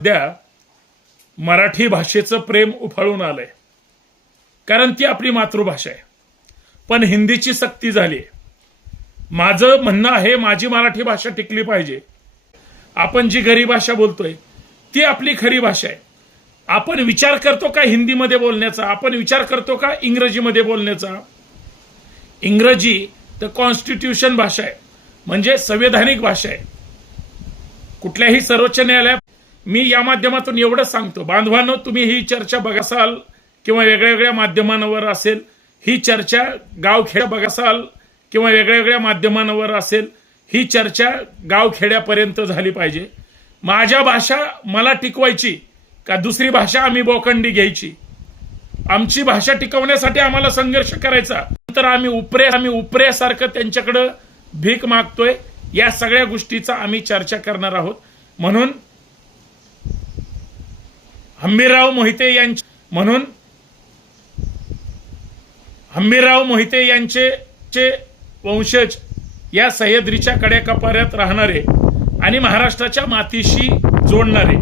सध्या मराठी भाषेचं प्रेम उफाळून आलंय कारण ती आपली मातृभाषा आहे पण हिंदीची सक्ती झाली माझं म्हणणं आहे माझी मराठी भाषा टिकली पाहिजे आपण जी घरी भाषा बोलतोय ती आपली खरी भाषा आहे आपण विचार करतो का हिंदीमध्ये बोलण्याचा आपण विचार करतो का इंग्रजीमध्ये बोलण्याचा इंग्रजी तर कॉन्स्टिट्यूशन भाषा आहे म्हणजे संवैधानिक भाषा आहे कुठल्याही सर्वोच्च न्यायालयात मी या माध्यमातून एवढं सांगतो बांधवांनो तुम्ही ही चर्चा बघासाल किंवा वेगळ्या वेगळ्या माध्यमांवर असेल ही चर्चा गावखेड्या बघासाल किंवा वेगळ्या वेगळ्या माध्यमांवर असेल ही चर्चा गावखेड्यापर्यंत झाली पाहिजे माझ्या भाषा मला टिकवायची का दुसरी भाषा आम्ही बोखंडी घ्यायची आमची भाषा टिकवण्यासाठी आम्हाला संघर्ष करायचा नंतर आम्ही उपरे आम्ही उपरेसारखं त्यांच्याकडे भीक मागतोय या सगळ्या गोष्टीचा आम्ही चर्चा करणार आहोत म्हणून हंबीरराव मोहिते यांचे म्हणून हंबीरराव मोहिते यांचे चे वंशज या सह्याद्रीच्या कड्याकपाऱ्यात राहणारे आणि महाराष्ट्राच्या मातीशी जोडणारे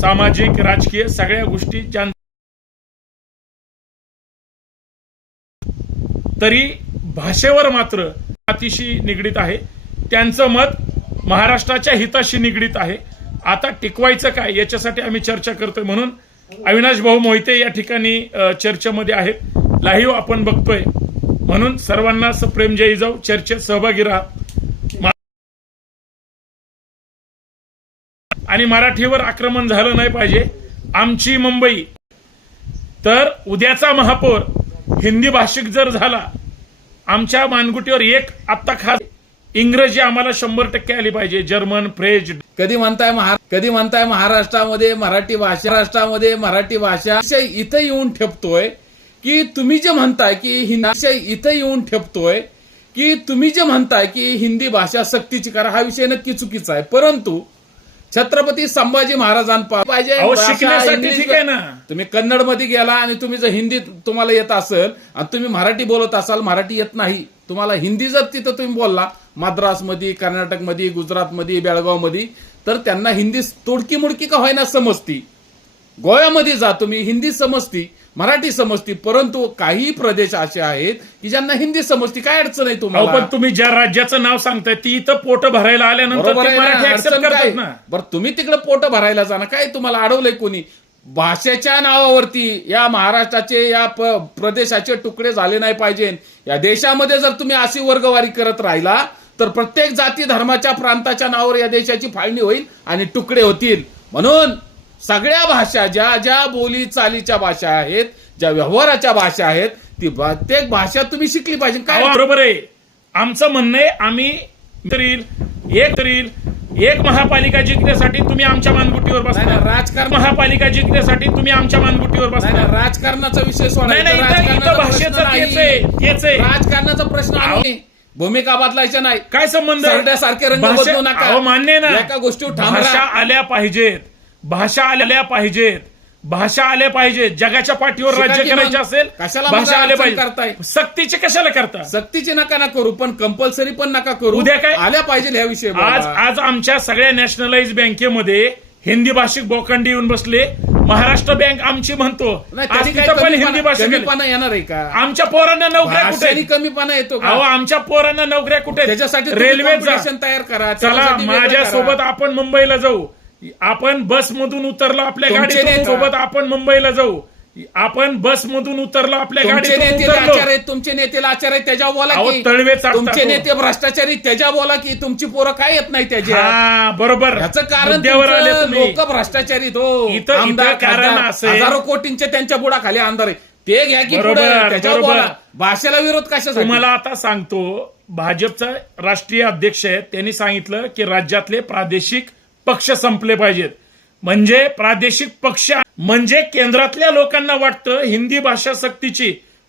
सामाजिक राजकीय सगळ्या गोष्टी ज्यां तरी भाषेवर मात्र मातीशी निगडीत आहे त्यांचं मत महाराष्ट्राच्या हिताशी निगडीत आहे आता टिकवायचं काय याच्यासाठी आम्ही चर्चा करतोय म्हणून अविनाश भाऊ मोहिते या ठिकाणी चर्चेमध्ये आहेत लाईव्ह आपण बघतोय म्हणून सर्वांना सप्रेम जय जाऊ चर्चेत सहभागी राहा आणि मराठीवर आक्रमण झालं नाही पाहिजे आमची मुंबई तर उद्याचा महापौर हिंदी भाषिक जर झाला आमच्या मानगुटीवर एक आत्ता खास इंग्रजी आम्हाला शंभर टक्के आली पाहिजे जर्मन फ्रेंच कधी म्हणताय कधी म्हणताय महाराष्ट्रामध्ये मराठी भाषा महाराष्ट्रामध्ये मराठी भाषा इथं येऊन ठेपतोय की तुम्ही जे म्हणताय की हिंदी इथं येऊन ठेपतोय की तुम्ही जे म्हणताय की हिंदी भाषा सक्तीची करा हा विषय नक्की चुकीचा आहे परंतु छत्रपती संभाजी महाराजांपासून ना तुम्ही कन्नड मध्ये गेला आणि तुम्ही जर हिंदी तुम्हाला येत असेल आणि तुम्ही मराठी बोलत असाल मराठी येत नाही तुम्हाला हिंदी जर तिथं तुम्ही बोलला मद्रासमध्ये कर्नाटकमध्ये बेळगाव बेळगावमध्ये तर त्यांना हिंदी तोडकी मुडकी का होईना समजती गोव्यामध्ये जा तुम्ही हिंदी समजती मराठी समजती परंतु काही प्रदेश असे आहेत की ज्यांना हिंदी समजती काय अडचण आहे तुम्हाला पण तुम्ही ज्या राज्याचं नाव सांगताय ती इथं पोट भरायला आल्यानंतर बरं तुम्ही तिकडे पोट भरायला जाणार काय तुम्हाला अडवलंय कोणी भाषेच्या नावावरती या महाराष्ट्राचे या प्रदेशाचे तुकडे झाले नाही पाहिजे या देशामध्ये जर तुम्ही अशी वर्गवारी करत राहिला तर प्रत्येक जाती धर्माच्या प्रांताच्या नावावर या देशाची फाळणी होईल आणि तुकडे होतील म्हणून सगळ्या भाषा ज्या ज्या बोली चालीच्या भाषा आहेत ज्या व्यवहाराच्या भाषा आहेत ती प्रत्येक भाषा तुम्ही शिकली पाहिजे काय बरोबर आहे आमचं म्हणणं आहे आम्ही करील एक करील एक महापालिका जिंकण्यासाठी तुम्ही आमच्या मानगुटीवर बसणार राजकारण महापालिका जिंकण्यासाठी तुम्ही आमच्या मानगुटीवर बसणार राजकारणाचा विषय सोडा भाषेचा राजकारणाचा प्रश्न आहे भूमिका बदलायच्या नाही काय संबंध सारखे रंग बदलू नका मान्य ना एका गोष्टी भाषा आल्या पाहिजेत भाषा आल्या पाहिजेत भाषा आल्या पाहिजेत जगाच्या पाठीवर राज्य करायचे असेल कशाला भाषा आले आल्या करताय? पाहिजे सक्तीचे कशाला करता सक्तीचे नका ना करू पण कंपल्सरी पण नका करू उद्या काय- आल्या पाहिजे ह्या विषयी आज आज आमच्या सगळ्या नॅशनलाइज बँकेमध्ये हिंदी भाषिक बोखंडी येऊन बसले महाराष्ट्र बँक आमची म्हणतो हिंदी येणार आहे का आमच्या पोरांना नोकऱ्या कुठे कमीपणा येतो अहो आमच्या पोरांना नोकऱ्या कुठे त्याच्यासाठी रेल्वे स्टेशन तयार करा चला माझ्यासोबत आपण मुंबईला जाऊ आपण बस मधून उतरलो आपल्या गाडी सोबत आपण मुंबईला जाऊ आपण बसमधून उतरलो आपल्या तुमचे आचार तुमचे नेते आचार आहेत त्याच्या बोला की तळवे तुमचे नेते भ्रष्टाचारी त्याच्या बोला की तुमची पोरं काय येत नाही त्याच्या बरोबर याचं कारण लोक भ्रष्टाचारी तो आमदार कारण हजारो कोटींचे त्यांच्या बुडाखाली आमदार आहे ते घ्या की त्याच्यावर बोला भाषेला विरोध कशा तुम्हाला आता सांगतो भाजपचा राष्ट्रीय अध्यक्ष आहे त्यांनी सांगितलं की राज्यातले प्रादेशिक पक्ष संपले पाहिजेत म्हणजे प्रादेशिक पक्ष म्हणजे केंद्रातल्या लोकांना वाटतं हिंदी भाषा सक्तीची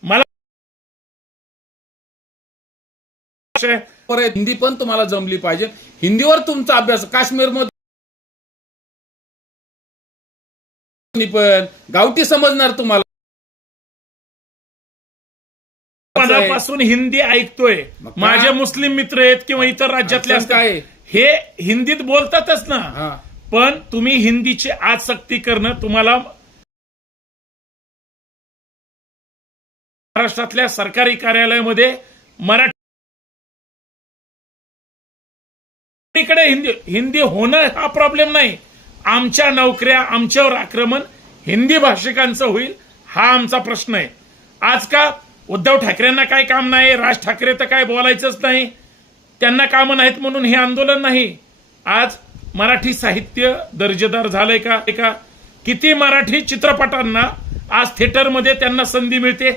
मला हिंदी पण तुम्हाला जमली पाहिजे हिंदीवर तुमचा अभ्यास काश्मीर मध्ये पण गावठी समजणार तुम्हाला पासून हिंदी ऐकतोय माझे मुस्लिम मित्र आहेत किंवा इतर राज्यातले असतात हे हिंदीत बोलतातच ना पण तुम्ही हिंदीची आसक्ती करणं तुम्हाला महाराष्ट्रातल्या सरकारी कार्यालयामध्ये मराठीकडे हिंदी हिंदी होणं हा प्रॉब्लेम नाही आमच्या नोकऱ्या आमच्यावर आक्रमण हिंदी भाषिकांचं होईल हा आमचा प्रश्न आहे आज का उद्धव ठाकरेंना काय काम नाही राज ठाकरे तर काय बोलायचंच नाही त्यांना कामं नाहीत म्हणून हे आंदोलन नाही आज मराठी साहित्य दर्जेदार झालंय का एका किती मराठी चित्रपटांना आज मध्ये त्यांना संधी मिळते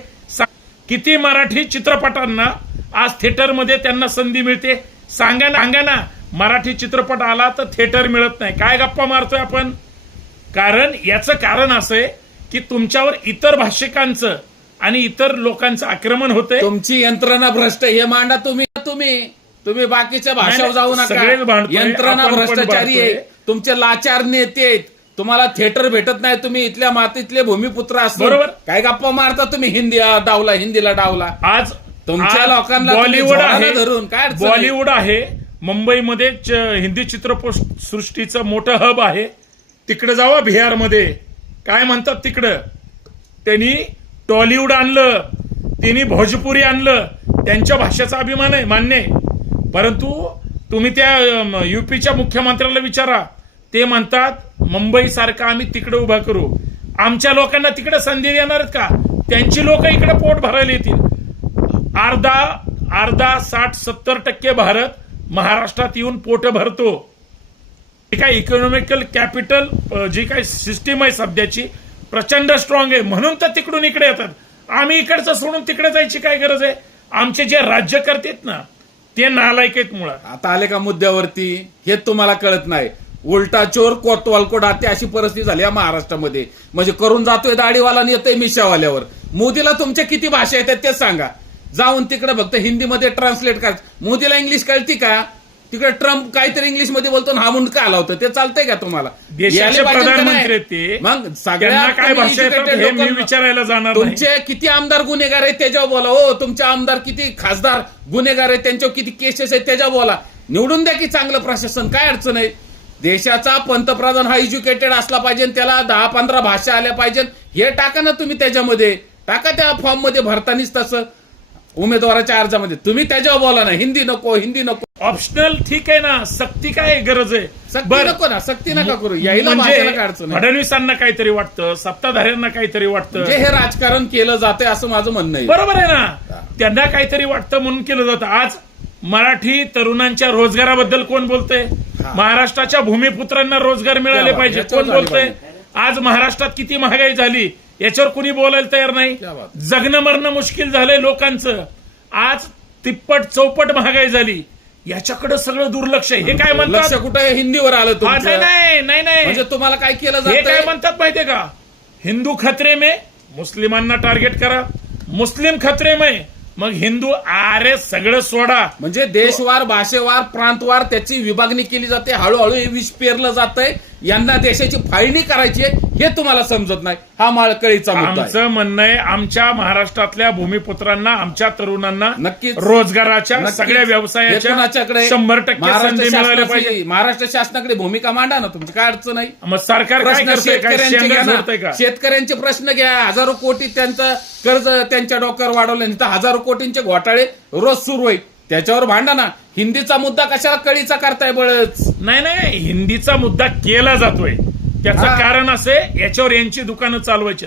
किती मराठी चित्रपटांना आज मध्ये त्यांना संधी मिळते सांगा ना सांगा ना मराठी चित्रपट आला तर थिएटर मिळत नाही काय गप्पा मारतोय आपण कारण याच कारण असं आहे की तुमच्यावर इतर भाषिकांचं आणि इतर लोकांचं आक्रमण होतंय तुमची यंत्रणा भ्रष्ट हे मांडा तुम्ही तुम्ही तुम्ही बाकीच्या भाषेवर जाऊ नका यंत्रणा भ्रष्टाचारी आहे तुमचे लाचार नेते आहेत तुम्हाला थिएटर भेटत नाही तुम्ही इथल्या मातीतले भूमिपुत्र असतो बरोबर काय गप्पा मारता तुम्ही हिंदी डावला हिंदीला डावला आज तुमच्या लोकांना बॉलिवूड आहे धरून काय बॉलिवूड आहे मुंबईमध्ये हिंदी चित्रपट सृष्टीचं मोठं हब आहे तिकडे जावा बिहारमध्ये काय म्हणतात तिकडं त्यांनी टॉलिवूड आणलं त्यांनी भोजपुरी आणलं त्यांच्या भाषेचा अभिमान आहे मान्य आहे परंतु तुम्ही त्या युपीच्या मुख्यमंत्र्याला विचारा ते म्हणतात मुंबई मुंबईसारखं आम्ही तिकडे उभा करू आमच्या लोकांना तिकडे संधी देणार का त्यांची लोक इकडे पोट भरायला येतील अर्धा अर्धा साठ सत्तर टक्के भारत महाराष्ट्रात येऊन पोट भरतो जी काय इकॉनॉमिकल कॅपिटल जी काय सिस्टीम आहे सध्याची प्रचंड स्ट्रॉंग आहे म्हणून तर तिकडून इकडे येतात आम्ही इकडचं सोडून तिकडे जायची काय गरज आहे आमचे जे राज्य करतात ना ते नालायक आहेत मुळात आता आले का मुद्द्यावरती हे तुम्हाला कळत नाही उलटा चोर कोतवाल कोडाते अशी परिस्थिती झाली या महाराष्ट्रामध्ये म्हणजे करून जातोय दाढीवाला आणि येतोय मिशावाल्यावर मोदीला तुमच्या किती भाषा येतात ते सांगा जाऊन तिकडे फक्त हिंदीमध्ये ट्रान्सलेट करा मोदीला इंग्लिश कळती का तिकडे ट्रम्प काहीतरी इंग्लिश मध्ये बोलतो हा हा मुंडका आला होता ते चालतंय का तुम्हाला मग सगळ्या विचारायला जाणार तुमचे किती आमदार गुन्हेगार आहेत त्याच्यावर बोला हो तुमचे आमदार किती खासदार गुन्हेगार आहेत त्यांच्यावर किती केसेस आहेत त्याच्यावर बोला निवडून द्या की चांगलं प्रशासन काय अडचण आहे देशाचा पंतप्रधान हा एज्युकेटेड असला पाहिजे त्याला दहा पंधरा भाषा आल्या पाहिजे हे टाका ना तुम्ही त्याच्यामध्ये टाका त्या फॉर्म मध्ये भरतानीच तसं उमेदवाराच्या अर्जामध्ये तुम्ही त्याच्यावर बोला ना हिंदी नको हिंदी नको ऑप्शनल ठीक आहे ना सक्ती काय गरज आहे सक्ती नको ना सक्ती नका करू म्हणजे फडणवीसांना काहीतरी वाटतं सत्ताधाऱ्यांना काहीतरी वाटतं हे राजकारण केलं जाते असं माझं म्हणणं आहे बरोबर आहे ना त्यांना काहीतरी वाटतं म्हणून केलं जातं आज मराठी तरुणांच्या रोजगाराबद्दल कोण बोलतंय महाराष्ट्राच्या भूमिपुत्रांना रोजगार मिळाले पाहिजे कोण बोलतय बोलतंय आज महाराष्ट्रात किती महागाई झाली याच्यावर कुणी बोलायला तयार नाही जगणं मरणं मुश्किल झालंय लोकांचं आज तिप्पट चौपट महागाई झाली याच्याकडे सगळं दुर्लक्ष आहे हे काय म्हणतात कुठं हिंदीवर आलं नाही नाही म्हणजे तुम्हाला काय केलं हे काय म्हणतात माहितीये का हिंदू खतरे मे मुस्लिमांना टार्गेट करा मुस्लिम खतरे मे मग हिंदू अरे सगळं सोडा म्हणजे देशवार भाषेवार प्रांतवार त्याची विभागणी केली जाते हळूहळू हे विष पेरलं जात आहे यांना देशाची फाळणी करायची हे तुम्हाला समजत नाही हा माळकळीचा आमचं म्हणणं आहे आमच्या महाराष्ट्रातल्या भूमिपुत्रांना आमच्या तरुणांना नक्कीच. रोजगाराच्या सगळ्या व्यवसायाच्याकडे शंभर टक्के महाराष्ट्र पाहिजे महाराष्ट्र शासनाकडे भूमिका मांडा ना तुमची काय अडचण नाही मग सरकार शेतकऱ्यांचे प्रश्न घ्या हजारो कोटी त्यांचं कर्ज त्यांच्या डोक्यावर वाढवलं नाही तर हजारो कोटींचे घोटाळे रोज सुरू होईल त्याच्यावर भांडा ना हिंदीचा मुद्दा कशाला कळीचा करताय बळच नाही नाही हिंदीचा मुद्दा केला जातोय त्याचं कारण असे याच्यावर यांची दुकानं चालवायची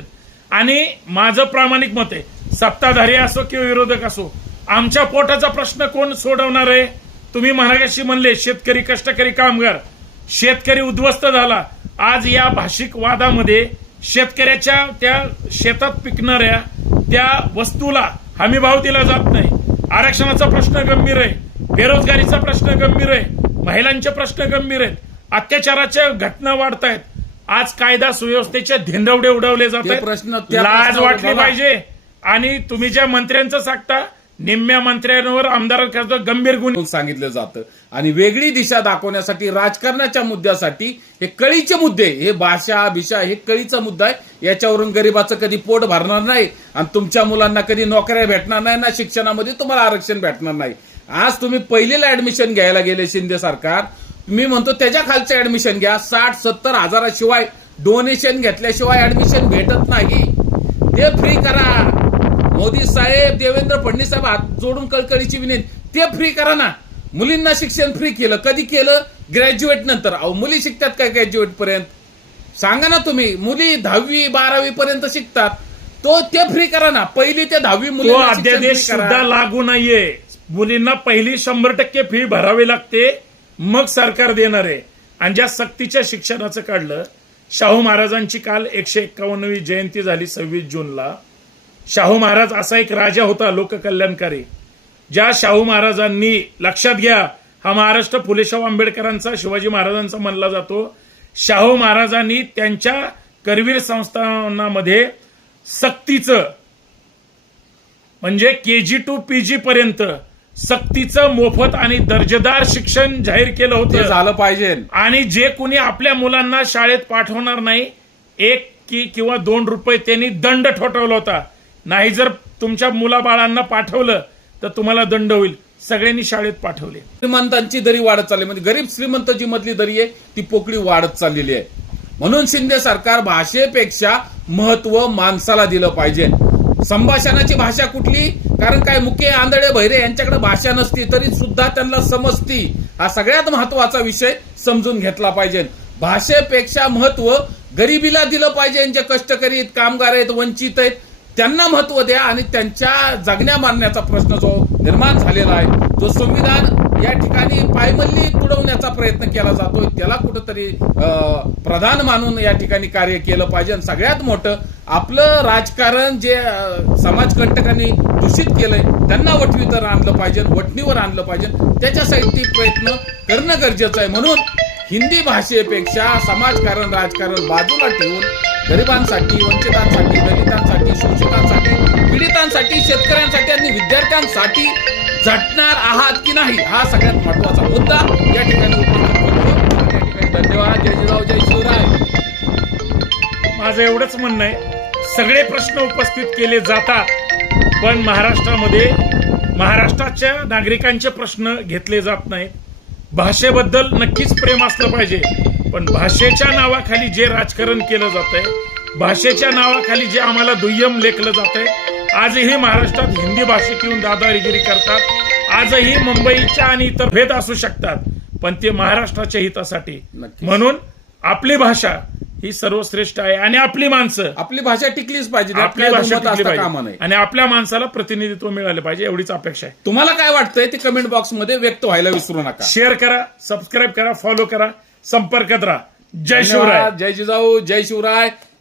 आणि माझं प्रामाणिक मत आहे सत्ताधारी असो किंवा विरोधक असो आमच्या पोटाचा प्रश्न कोण सोडवणार आहे तुम्ही महाराष्ट्राशी म्हणले शेतकरी कष्टकरी कामगार शेतकरी उद्ध्वस्त झाला आज या भाषिक वादामध्ये शेतकऱ्याच्या त्या शेतात पिकणाऱ्या त्या वस्तूला हमी भाव दिला जात नाही आरक्षणाचा प्रश्न गंभीर आहे बेरोजगारीचा प्रश्न गंभीर आहे महिलांचे प्रश्न गंभीर आहेत अत्याचाराच्या घटना वाढत आहेत आज कायदा सुव्यवस्थेचे धिंडवडे उडवले जातात प्रश्न लाज वाटली पाहिजे आणि तुम्ही ज्या मंत्र्यांचं सांगता निम्म्या मंत्र्यांवर आमदार गंभीर गुन्हे सांगितलं जातं आणि वेगळी दिशा दाखवण्यासाठी राजकारणाच्या मुद्द्यासाठी हे कळीचे मुद्दे हे भाषा भिषा हे कळीचा मुद्दा आहे याच्यावरून गरीबाचं कधी पोट भरणार नाही आणि तुमच्या मुलांना कधी नोकऱ्या भेटणार नाही ना शिक्षणामध्ये तुम्हाला आरक्षण भेटणार नाही आज तुम्ही पहिलेला ऍडमिशन घ्यायला गेले शिंदे सरकार मी म्हणतो त्याच्या खालचं ऍडमिशन घ्या साठ सत्तर हजाराशिवाय डोनेशन घेतल्याशिवाय ऍडमिशन भेटत नाही ते फ्री करा मोदी साहेब देवेंद्र फडणवीस साहेब हात जोडून कळकळीची विनंती ते फ्री करा ना मुलींना शिक्षण फ्री केलं कधी केलं ग्रॅज्युएट नंतर अहो मुली शिकतात काय ग्रॅज्युएट पर्यंत सांगा ना तुम्ही मुली दहावी बारावी पर्यंत शिकतात तो ते फ्री करा ना पहिली ते दहावी मुली अध्यादेश सुद्धा लागू नाहीये मुलींना पहिली शंभर टक्के फी भरावी लागते मग सरकार देणार आहे आणि ज्या सक्तीच्या शिक्षणाचं काढलं शाहू महाराजांची काल एकशे एक्कावन्नवी जयंती झाली सव्वीस जूनला शाहू महाराज असा एक राजा होता लोककल्याणकारी ज्या शाहू महाराजांनी लक्षात घ्या हा महाराष्ट्र फुलेशाहू आंबेडकरांचा शिवाजी महाराजांचा म्हणला जातो शाहू महाराजांनी त्यांच्या करवीर संस्थानामध्ये सक्तीचं म्हणजे के जी टू पी जी पर्यंत सक्तीचं मोफत आणि दर्जेदार शिक्षण जाहीर केलं होतं झालं पाहिजे आणि जे कोणी आपल्या मुलांना शाळेत पाठवणार नाही एक की किंवा दोन रुपये त्यांनी दंड ठोठवला होता नाही जर तुमच्या मुलाबाळांना पाठवलं तर तुम्हाला दंड होईल सगळ्यांनी शाळेत पाठवले श्रीमंतांची दरी वाढत चालली म्हणजे गरीब जी मधली दरी आहे ती पोकळी वाढत चाललेली आहे म्हणून शिंदे सरकार भाषेपेक्षा महत्व माणसाला दिलं पाहिजे संभाषणाची भाषा कुठली कारण काय मुके आंधळे भैरे यांच्याकडे भाषा नसती तरी सुद्धा त्यांना समजती हा सगळ्यात महत्वाचा विषय समजून घेतला पाहिजे भाषेपेक्षा महत्व गरिबीला दिलं पाहिजे जे कष्टकरी कामगार आहेत वंचित आहेत त्यांना महत्व द्या आणि त्यांच्या जगण्या मारण्याचा प्रश्न जो निर्माण झालेला आहे जो संविधान या ठिकाणी पायमल्ली तुडवण्याचा प्रयत्न केला जातोय त्याला कुठंतरी प्रधान मानून या ठिकाणी कार्य केलं पाहिजे आणि सगळ्यात मोठं आपलं राजकारण जे समाजकंटकांनी दूषित केलंय त्यांना वटवीतर आणलं पाहिजे वटणीवर आणलं पाहिजे त्याच्यासाठी प्रयत्न करणं गरजेचं आहे म्हणून हिंदी भाषेपेक्षा समाजकारण राजकारण बाजूला ठेवून गरिबांसाठी वंचितांसाठी दलितांसाठी शोषितांसाठी पीडितांसाठी शेतकऱ्यांसाठी आणि विद्यार्थ्यांसाठी झटणार आहात की नाही हा सगळ्यात महत्वाचा मुद्दा या ठिकाणी या ठिकाणी धन्यवाद जय जिराव जय शिवराय माझं एवढंच म्हणणं आहे सगळे प्रश्न उपस्थित केले जातात पण महाराष्ट्रामध्ये महाराष्ट्राच्या नागरिकांचे प्रश्न घेतले जात नाहीत भाषेबद्दल नक्कीच प्रेम असलं पाहिजे पण भाषेच्या नावाखाली जे राजकारण केलं जात आहे भाषेच्या नावाखाली जे आम्हाला दुय्यम लेखलं जात आहे आजही महाराष्ट्रात हिंदी भाषेत येऊन दादागिरी करतात आजही मुंबईच्या आणि इतर भेद असू शकतात पण ते महाराष्ट्राच्या हितासाठी म्हणून आपली भाषा ही सर्वश्रेष्ठ आहे आणि आपली माणसं आपली भाषा टिकलीच पाहिजे आपली भाषा टिकली पाहिजे आणि आपल्या माणसाला प्रतिनिधित्व मिळालं पाहिजे एवढीच अपेक्षा आहे तुम्हाला काय वाटतंय ते कमेंट बॉक्समध्ये व्यक्त व्हायला विसरू नका शेअर करा सबस्क्राईब करा फॉलो करा संपर्कात राहा जय शिवराय जय जिजाऊ जय शिवराय